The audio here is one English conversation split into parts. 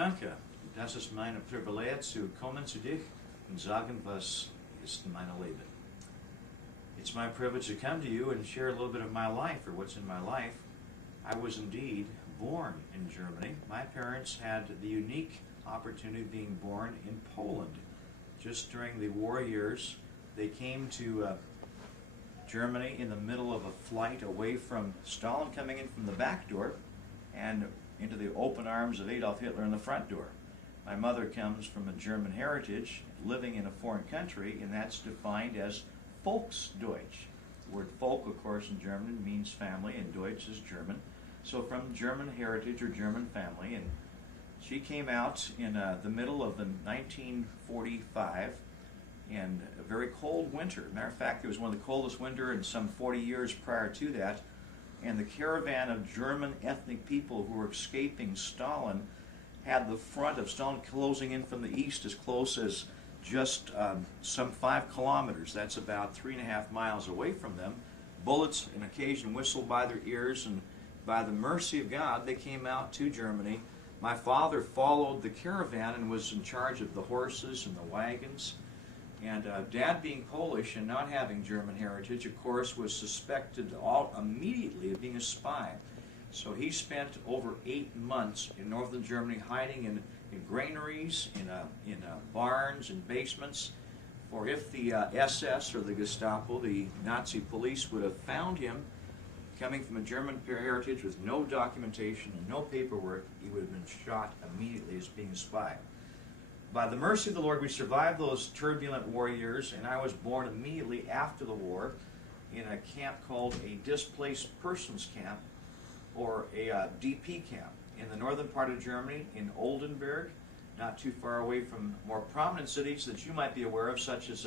Danke. Das ist mein Privileg zu kommen zu dich und sagen, was ist in meinem Leben. It's my privilege to come to you and share a little bit of my life, or what's in my life. I was indeed born in Germany. My parents had the unique opportunity of being born in Poland. Just during the war years, they came to Germany in the middle of a flight away from Stalin coming in from the back door and into the open arms of Adolf Hitler in the front door. My mother comes from a German heritage, living in a foreign country, and that's defined as Volksdeutsch. The word Volk, of course, in German means family, and Deutsch is German. So from German heritage or German family, and she came out in the middle of the 1945 in a very cold winter. Matter of fact, it was one of the coldest winter in some 40 years prior to that, and the caravan of German ethnic people who were escaping Stalin had the front of Stalin closing in from the east as close as just some 5 kilometers. That's about 3.5 miles away from them. Bullets and occasion whistled by their ears, and by the mercy of God, they came out to Germany. My father followed the caravan and was in charge of the horses and the wagons. And Dad, being Polish and not having German heritage, of course, was suspected immediately of being a spy. So he spent over 8 months in northern Germany hiding in granaries, in barns and basements. For if the SS or the Gestapo, the Nazi police, would have found him coming from a German heritage with no documentation and no paperwork, he would have been shot immediately as being a spy. By the mercy of the Lord, we survived those turbulent war years, and I was born immediately after the war in a camp called a displaced persons camp, or a DP camp, in the northern part of Germany, in Oldenburg, not too far away from more prominent cities that you might be aware of, such as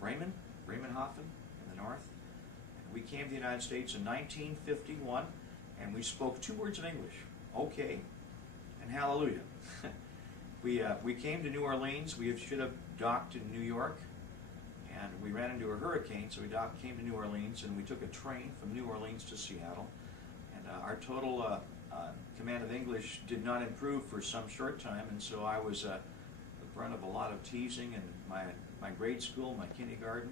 Bremenhaven in the north. And we came to the United States in 1951, and we spoke 2 words of English, okay and hallelujah. We came to New Orleans. We should have docked in New York, and we ran into a hurricane, so we came to New Orleans, and we took a train from New Orleans to Seattle. And our total command of English did not improve for some short time, and so I was the brunt of a lot of teasing, and my grade school, my kindergarten,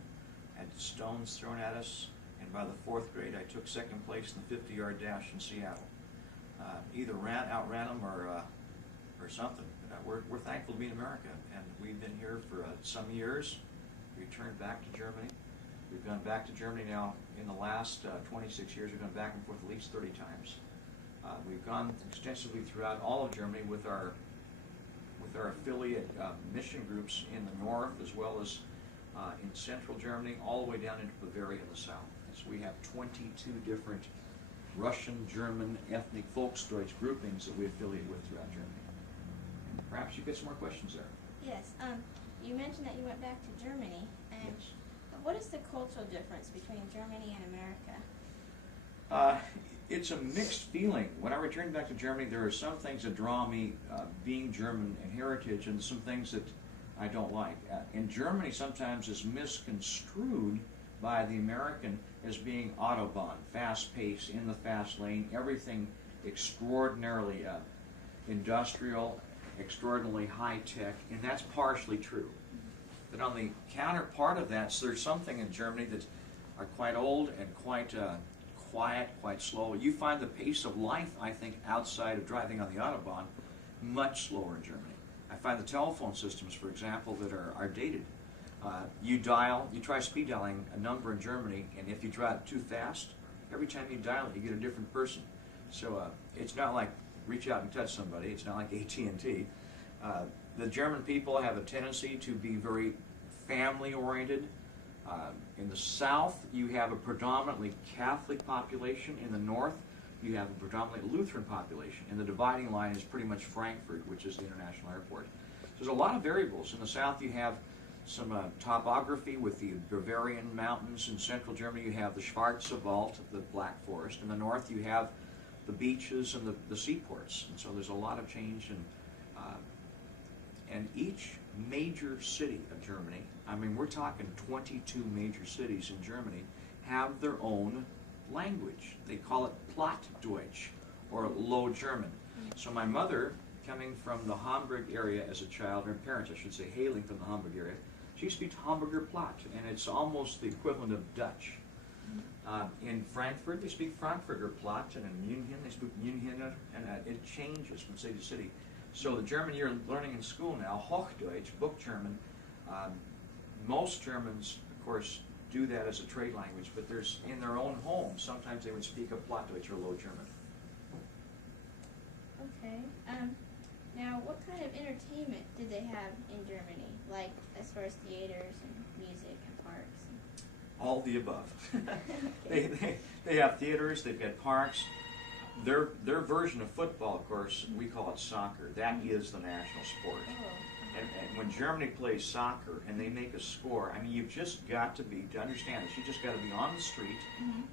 had stones thrown at us, and by the 4th grade I took 2nd place in the 50-yard dash in Seattle. Either outran them or something. We're thankful to be in America, and we've been here for some years. We returned back to Germany. We've gone back to Germany now in the last 26 years. We've gone back and forth at least 30 times. We've gone extensively throughout all of Germany with our affiliate mission groups in the north, as well as in central Germany, all the way down into Bavaria in the south. So we have 22 different Russian, German, ethnic Volksdeutsch groupings that we affiliate with throughout Germany. And perhaps you get some more questions there. Yes. You mentioned that you went back to Germany, and Yes. What is the cultural difference between Germany and America? It's a mixed feeling. When I returned back to Germany, there are some things that draw me, being German in heritage, and some things that I don't like. In Germany, sometimes is misconstrued by the American as being Autobahn, fast-paced, in the fast lane, everything extraordinarily industrial, extraordinarily high-tech, and that's partially true. But on the counterpart of that, so there's something in Germany that are quite old and quite quiet, quite slow. You find the pace of life, I think, outside of driving on the Autobahn, much slower in Germany. I find the telephone systems, for example, that are dated. You try speed dialing a number in Germany, and if you drive too fast, every time you dial it, you get a different person. So it's not like reach out and touch somebody. It's not like AT&T. The German people have a tendency to be very family-oriented. In the south, you have a predominantly Catholic population. In the north, you have a predominantly Lutheran population. And the dividing line is pretty much Frankfurt, which is the international airport. So there's a lot of variables. In the south, you have some topography with the Bavarian mountains. In central Germany, you have the Schwarzwald, the Black Forest. In the north, you have the beaches and the seaports. And so there's a lot of change. And each major city of Germany, I mean, we're talking 22 major cities in Germany, have their own language. They call it Plattdeutsch, or Low German. So my mother coming from the Hamburg area as a child, her parents, I should say, hailing from the Hamburg area, she speaks Hamburger Platt, and it's almost the equivalent of Dutch. In Frankfurt, they speak Frankfurter Platt, and in München, they speak Münchener, and it changes from city to city. So the German you're learning in school now, Hochdeutsch, book German, most Germans, of course, do that as a trade language, but there's, in their own homes, sometimes they would speak a Plattdeutsch or Low German. Okay. Now, what kind of entertainment did they have in Germany? Like, as far as theaters and music and parks? All the above. They have theaters, they've got parks. Their version of football, of course, we call it soccer. That is the national sport. Oh. And when Germany plays soccer and they make a score, I mean, you've just got to understand this, you just got to be on the street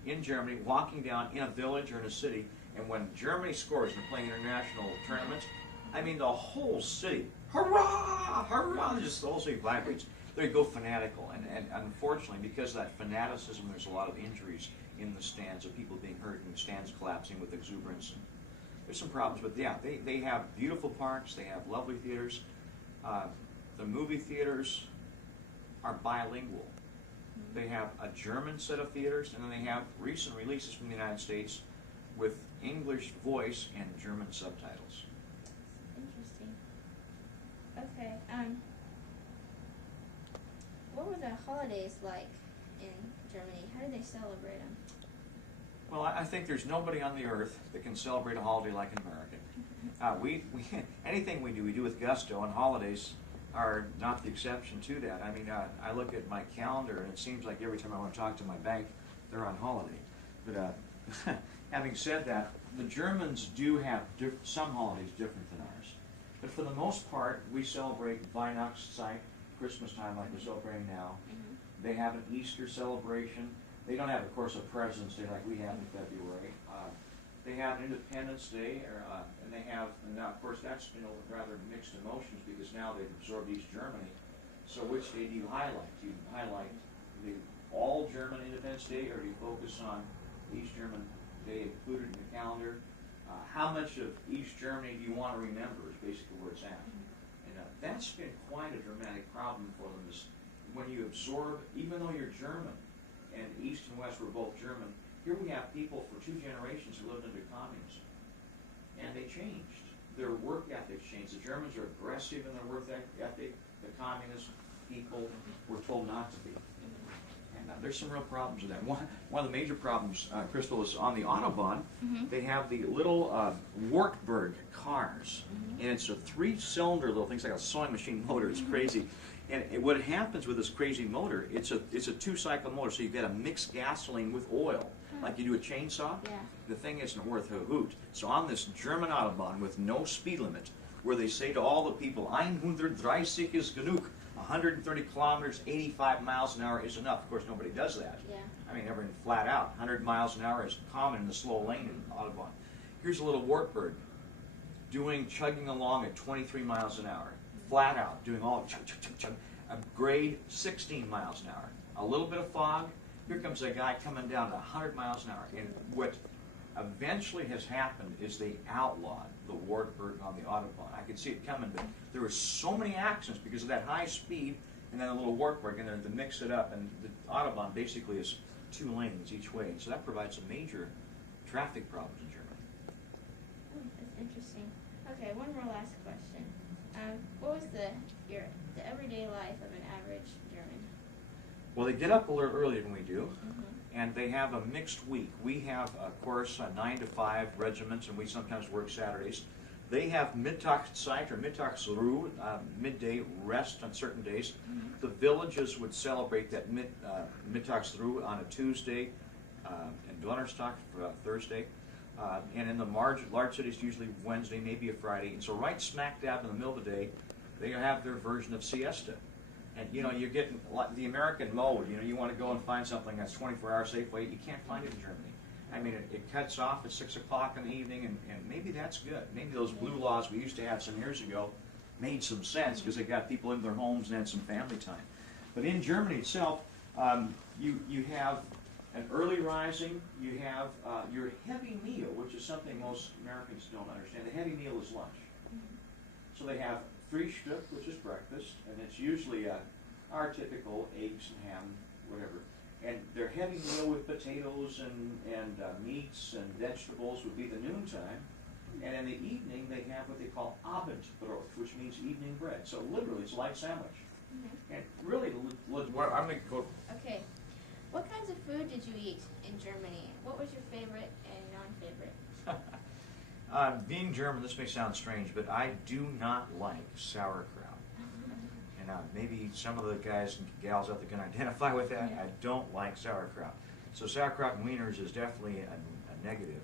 in Germany, walking down in a village or in a city, and when Germany scores and they're playing international tournaments, I mean, the whole city, hurrah, hurrah, just the whole city vibrates. They go fanatical, and unfortunately, because of that fanaticism, there's a lot of injuries in the stands, of people being hurt and the stands collapsing with exuberance. And there's some problems, but yeah, they have beautiful parks, they have lovely theaters. The movie theaters are bilingual. They have a German set of theaters, and then they have recent releases from the United States with English voice and German subtitles. Interesting. Okay. What were the holidays like in Germany? How did they celebrate them? Well, I think there's nobody on the earth that can celebrate a holiday like an American. Anything we do with gusto, and holidays are not the exception to that. I mean, I look at my calendar, and it seems like every time I want to talk to my bank, they're on holiday. But having said that, the Germans do have some holidays different than ours. But for the most part, we celebrate Weihnachtszeit, Christmas time like we're celebrating now. They have an Easter celebration. They don't have, of course, a President's Day like we have in February. They have Independence Day, and they have, and now of course that's rather mixed emotions because now they've absorbed East Germany. So which day do you highlight? Do you highlight the all German Independence Day, or do you focus on East German Day included in the calendar? How much of East Germany do you want to remember is basically where it's at. And that's been quite a dramatic problem for them, is when you absorb, even though you're German, and East and West were both German, here we have people for 2 generations who lived under communism. And they changed. Their work ethics changed. The Germans are aggressive in their work ethic. The communist people were told not to be. And there's some real problems with that. One of the major problems, Crystal, is on the Autobahn. They have the little Wartburg cars. And it's a 3-cylinder little thing. It's like a sewing machine motor. It's crazy. And what happens with this crazy motor, it's a 2-cycle motor, so you've got to mix gasoline with oil, like you do a chainsaw. Yeah. The thing isn't worth a hoot. So on this German Autobahn with no speed limit, where they say to all the people, 130 is genug, 130 kilometers, 85 miles an hour is enough. Of course, nobody does that. Yeah. I mean, everything flat out. 100 miles an hour is common in the slow lane in Autobahn. Here's a little Wartburg chugging along at 23 miles an hour. Flat out, doing all chug, chug, chug, chug. A grade 16 miles an hour. A little bit of fog. Here comes a guy coming down at 100 miles an hour. And what eventually has happened is they outlawed the Wartburg on the Autobahn. I could see it coming, but there were so many accidents because of that high speed and then a little Wartburg, and then to mix it up. And the Autobahn basically is 2 lanes each way. And so that provides some major traffic problems in Germany. Oh, that's interesting. Okay, one more last question. What was the everyday life of an average German? Well, they get up a little earlier than we do, and they have a mixed week. We have, of course, 9 to 5 regiments, and we sometimes work Saturdays. They have Mittagszeit or Mittagsruhe, midday rest on certain days. The villages would celebrate that Mittagsruhe on a Tuesday, and Donnerstag for Thursday. And in the large cities, usually Wednesday, maybe a Friday. And so right smack dab in the middle of the day, they have their version of siesta. And, you know, you're getting the American mode. You know, you want to go and find something that's 24-hour Safeway. You can't find it in Germany. I mean, it cuts off at 6 o'clock in the evening, and maybe that's good. Maybe those blue laws we used to have some years ago made some sense because they got people in their homes and had some family time. But in Germany itself, you have an early rising, you have your heavy meal, which is something most Americans don't understand. The heavy meal is lunch. So they have Frühstück, which is breakfast, and it's usually our typical eggs and ham, whatever. And their heavy meal with potatoes and meats and vegetables would be the noontime. And in the evening, they have what they call Abendbrot, which means evening bread. So literally, it's a light sandwich. And really, well, I'm going to go. Okay. What kinds of food did you eat in Germany? What was your favorite and non-favorite? Being German, this may sound strange, but I do not like sauerkraut. And maybe some of the guys and gals out there can identify with that. Yeah. I don't like sauerkraut. So sauerkraut and wieners is definitely a negative.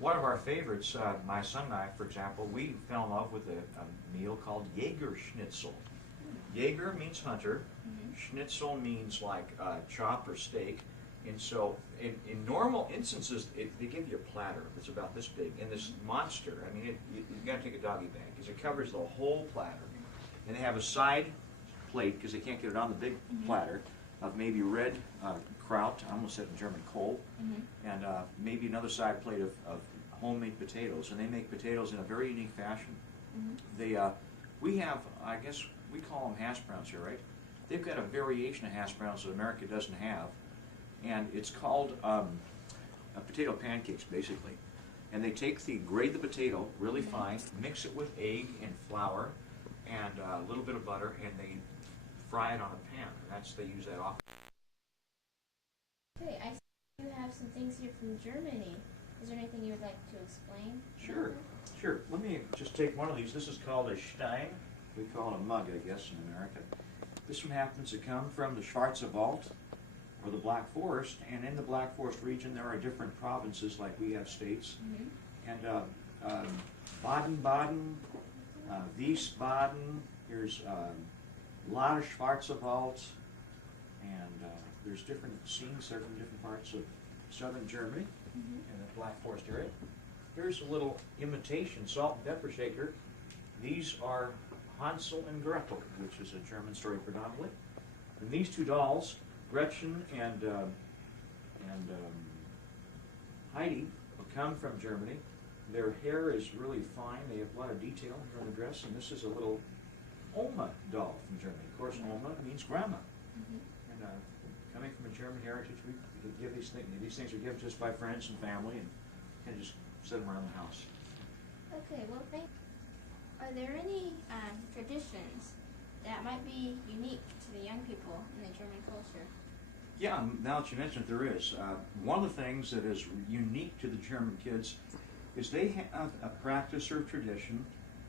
One of our favorites, my son and I, for example, we fell in love with a meal called Jaeger Schnitzel. Jaeger means hunter. Schnitzel means like chop or steak. And so in normal instances, they give you a platter that's about this big. And this monster, I mean, you've got to take a doggy bag because it covers the whole platter. And they have a side plate, because they can't get it on the big platter, of maybe red kraut, I almost said in German, Kohl, and maybe another side plate of homemade potatoes. And they make potatoes in a very unique fashion. We have, I guess, we call them hash browns here, right? They've got a variation of hash browns that America doesn't have, and it's called potato pancakes, basically. And they grate the potato really fine, mix it with egg and flour, and a little bit of butter, and they fry it on a pan. And they use that often. Okay, I see you have some things here from Germany. Is there anything you would like to explain? Sure, sure. Let me just take one of these. This is called a Stein. We call it a mug, I guess, in America. This one happens to come from the Schwarzwald, or the Black Forest, and in the Black Forest region there are different provinces, like we have states. And Baden-Baden, Wiesbaden, there's a lot of Schwarzwald, and there's different scenes there from different parts of southern Germany in the Black Forest area. Here's a little imitation salt and pepper shaker. These are Hansel and Gretel, which is a German story predominantly. And these two dolls, Gretchen and Heidi, come from Germany. Their hair is really fine. They have a lot of detail here on the dress. And this is a little Oma doll from Germany. Of course, Oma means grandma. And coming from a German heritage, we give these things. These things are given to us by friends and family, and kind of just set them around the house. Okay, well, are there any traditions that might be unique to the young people in the German culture? Yeah, now that you mention it, there is. One of the things that is unique to the German kids is they have a practice or tradition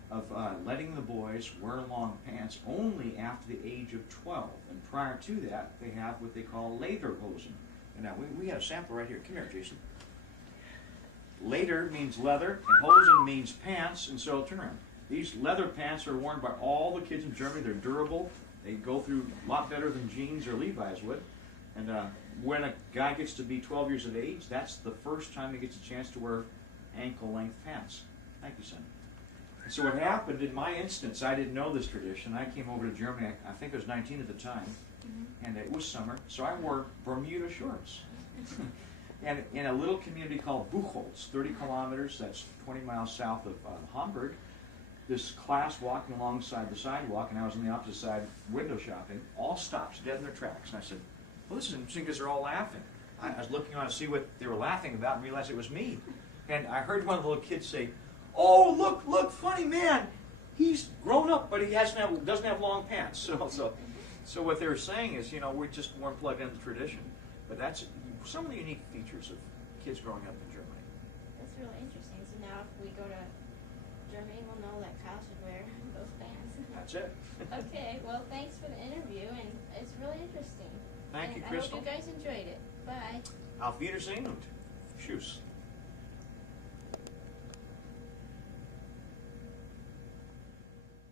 of letting the boys wear long pants only after the age of 12. And prior to that, they have what they call lederhosen. And now, we have a sample right here. Come here, Jason. Leder means leather, and hosen means pants, and so turn around. These leather pants are worn by all the kids in Germany. They're durable. They go through a lot better than jeans or Levi's would. And when a guy gets to be 12 years of age, that's the first time he gets a chance to wear ankle-length pants. Thank you, son. And so what happened in my instance, I didn't know this tradition. I came over to Germany, I think I was 19 at the time, and it was summer, so I wore Bermuda shorts. And in a little community called Buchholz, 30 kilometers, that's 20 miles south of Hamburg, this class walking alongside the sidewalk, and I was on the opposite side window shopping, all stopped dead in their tracks. And I said, well, this is interesting because they're all laughing. I was looking on to see what they were laughing about and realized it was me. And I heard one of the little kids say, oh, look, funny man. He's grown up, but he doesn't have long pants. So what they were saying is, we just weren't plugged into tradition. But that's some of the unique features of kids growing up in Germany. That's really interesting. So now if we go to Germany, we'll know that Kyle should wear those pants. That's it. Okay, well, thanks for the interview, and it's really interesting. Thank you, I Crystal. hope you guys enjoyed it. Bye. Auf Wiedersehen und Tschüss.